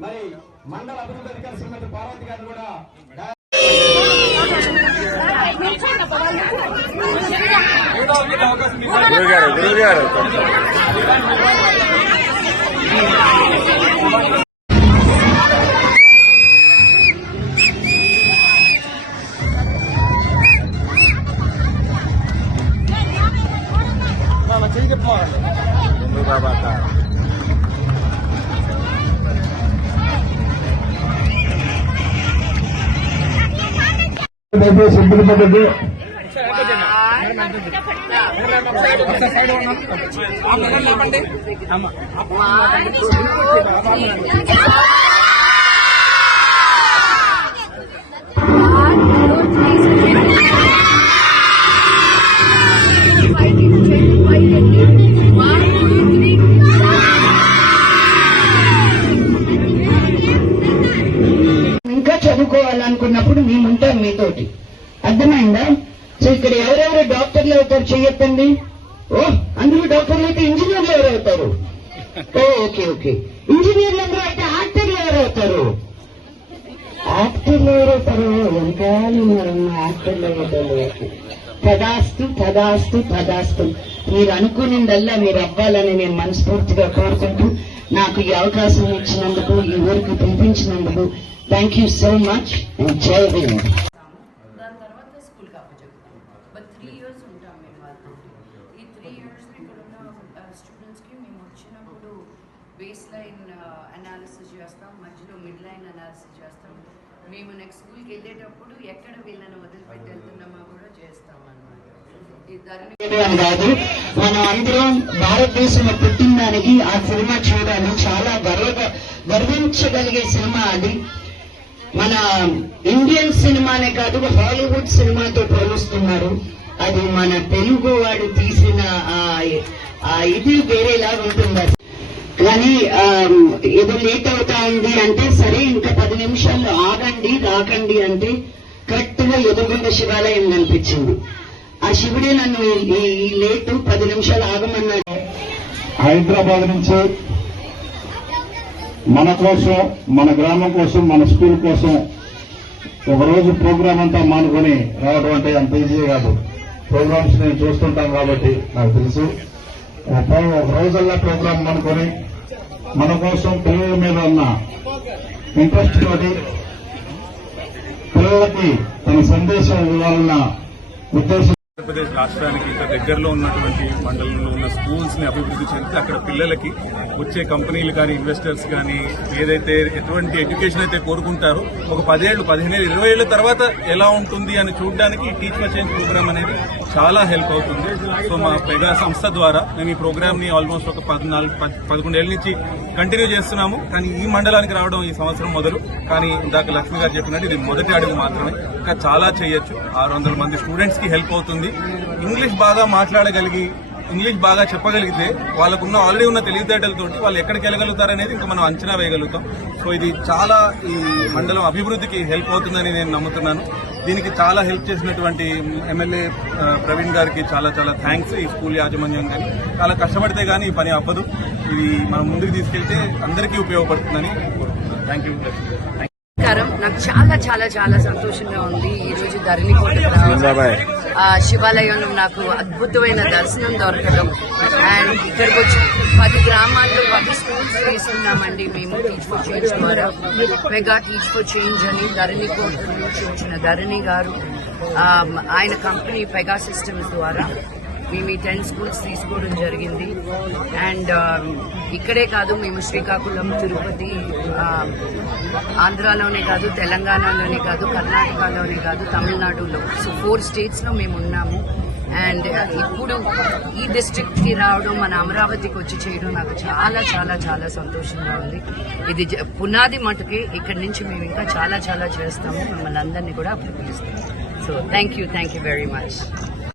మరి మండల అభివృద్ధి అధికారి శ్రీమతి పార్వతి గారు కూడా డా- గురుగారు గురుగారు దయచేసి ఇంకా చదువుకోవాలనుకున్నప్పుడు మేముంటే మీతోటి. అర్థమైందా? సో ఇక్కడ ఎవరెవరు డాక్టర్లు అవుతారు చెయ్యొద్దండి? ఓ అందులో డాక్టర్లు అయితే ఇంజనీర్లు ఎవరు అవుతారు ఓ ఓకే ఓకే. ఇంజనీర్లు అందరూ అయితే ఆక్టర్లు ఎవరు అవుతారు ఆక్టర్లు ఎవరు అవుతారు వెనకాలి ఉన్నారన్న యాక్టర్లు అవుతారు తదాస్తు తదాస్తు తదాస్తు మీరు అనుకునిందల్లా మీరు అవ్వాలని నేను మనస్ఫూర్తిగా కోరుకుంటూ నాకు ఈ అవకాశం ఇచ్చినందుకు ఈ ఊరికి పిలిపించినందుకు థ్యాంక్ యూ సో మచ్ జై హింద్ దాని తర్వాత స్కూల్కి త్రీ ఇయర్స్ ఉంటాం మేము వాళ్ళతో. ఈ త్రీ ఇయర్స్ ఇక్కడ ఉన్న స్టూడెంట్స్కి మేము వచ్చినప్పుడు బేస్ లైన్ అనాలిసిస్ చేస్తాం మధ్యలో మిడ్ లైన్ అనాలిసిస్ చేస్తాం. మేము నెక్స్ట్ స్కూల్కి వెళ్ళేటప్పుడు ఎక్కడ వీళ్ళని వదిలిపెట్టి వెళ్తున్నామా కూడా చేస్తాం అన్నమాట. మనం అందరం భారతదేశంలో పుట్టిన దానికి ఆ సినిమా చూడాలి చాలా గర్వ గర్వించగలిగే సినిమా అది. మన ఇండియన్ సినిమానే కాదు హాలీవుడ్ సినిమాతో పోలుస్తున్నారు. అది మన తెలుగు వాడు తీసిన ఆ- ఇది వేరేలా ఉంటుంది కానీ ఆ, ఏదో లేట్ అవుతా ఉంది అంటే సరే ఇంకా పది నిమిషాల్లో ఆగండి రాకండి అంటే కరెక్ట్గా ఎదుగుండ శివాలయం కనిపించింది. ఆ శివుడే నన్ను ఈ- లేటు పది నిమిషాలు ఆగమన్నాడు. హైదరాబాద్ నుంచి మన కోసం మన గ్రామం కోసం మన స్కూల్ కోసం ఒక రోజు ప్రోగ్రామ్ అంతా మానుకొని రావడం అంటే అంత ఈజీ కాదు. ప్రోగ్రామ్స్ నేను చూస్తుంటాం కాబట్టి నాకు తెలుసు. ఒక ఒక రోజల్లా ప్రోగ్రామ్ మానుకొని మన కోసం పిల్లల మీద ఉన్న ఇంట్రెస్ట్ తోటి పిల్లలకి తన సందేశం ఇవ్వాలన్న ఉద్దేశం ఆంధ్రప్రదేశ్ రాష్ట్రానికి ఇంకా దగ్గరలో ఉన్నటువంటి మండలంలో ఉన్న స్కూల్స్ని అభివృద్ధి చెందితే అక్కడ పిల్లలకి వచ్చే కంపెనీలు కానీ ఇన్వెస్టర్స్ కానీ ఏదైతే ఎటువంటి ఎడ్యుకేషన్ అయితే కోరుకుంటారో ఒక పదేళ్ళు పదిహేను ఇరవై ఏళ్ళ తర్వాత ఎలా ఉంటుంది అని చూడడానికి టీచ్ ఫర్ చేంజ్ ప్రోగ్రామ్ అనేది చాలా హెల్ప్ అవుతుంది. సో మా పెగా సంస్థ ద్వారా మేము ఈ ప్రోగ్రామ్ని ఆల్మోస్ట్ ఒక పద్నాలుగు పదకొండు పదకొండేళ్ళ నుంచి కంటిన్యూ చేస్తున్నాము. కానీ ఈ మండలానికి రావడం ఈ సంవత్సరం మొదలు. కానీ ఇందాక లక్ష్మి గారు చెప్పినట్టు ఇది మొదటి అడుగు మాత్రమే. ఇంకా చాలా చేయొచ్చు. ఆరు వందల మంది స్టూడెంట్స్కి హెల్ప్ అవుతుంది. ఇంగ్లీష్ బాగా మాట్లాడగలిగి ఇంగ్లీష్ బాగా చెప్పగలిగితే వాళ్ళకున్న ఆల్రెడీ ఉన్న తెలివితేటలతోటి వాళ్ళు ఎక్కడికి వెళ్ళగలుగుతారనేది ఇంకా మనం అంచనా వేయగలుగుతాం. సో ఇది చాలా ఈ మండలం అభివృద్ధికి హెల్ప్ అవుతుందని నేను నమ్ముతున్నాను. దీనికి చాలా హెల్ప్ చేసినటువంటి ఎమ్మెల్యే ప్రవీణ్ గారికి చాలా చాలా థ్యాంక్స్ ఈ స్కూల్ యాజమాన్యం కానీ చాలా కష్టపడితే కానీ ఈ పని అవ్వదు ఇది మనం ముందుకు తీసుకెళ్తే అందరికీ ఉపయోగపడుతుందని కోరుకుంటున్నాను. థ్యాంక్ యూ నమస్కారం. నాకు చాలా చాలా చాలా సంతోషంగా ఉంది ఈ రోజు ధరణి శివాలయంలో నాకు అద్భుతమైన దర్శనం దొరకడం. అండ్ ఇక్కడికి వచ్చి పది గ్రామాల్లో పది స్కూల్స్ వేస్తున్నామండి మేము టీచ్ ఫర్ చేంజ్ ద్వారా. మెగా టీచ్ ఫర్ చేంజ్ అని ధరణి కోట నుంచి వచ్చిన ధరణి గారు ఆయన కంపెనీ పెగా సిస్టమ్స్ ద్వారా మేము ఈ టెన్ స్కూల్స్ తీసుకోవడం జరిగింది. అండ్ ఇక్కడే కాదు మేము శ్రీకాకుళం తిరుపతి ఆంధ్రాలోనే కాదు తెలంగాణలోనే కాదు కర్ణాటకలోనే కాదు తమిళనాడులో. సో ఫోర్ స్టేట్స్లో మేము ఉన్నాము. అండ్ uh, ఇప్పుడు ఈ డిస్ట్రిక్ట్కి రావడం మన అమరావతికి వచ్చి చేయడం నాకు చాలా చాలా చాలా సంతోషంగా ఉంది. ఇది జ- పునాది మటుకే ఇక్కడి నుంచి మేము ఇంకా చాలా చాలా చేస్తాము. మిమ్మల్ని అందరినీ కూడా అభివృద్ధిస్తాము so thank you thank you very much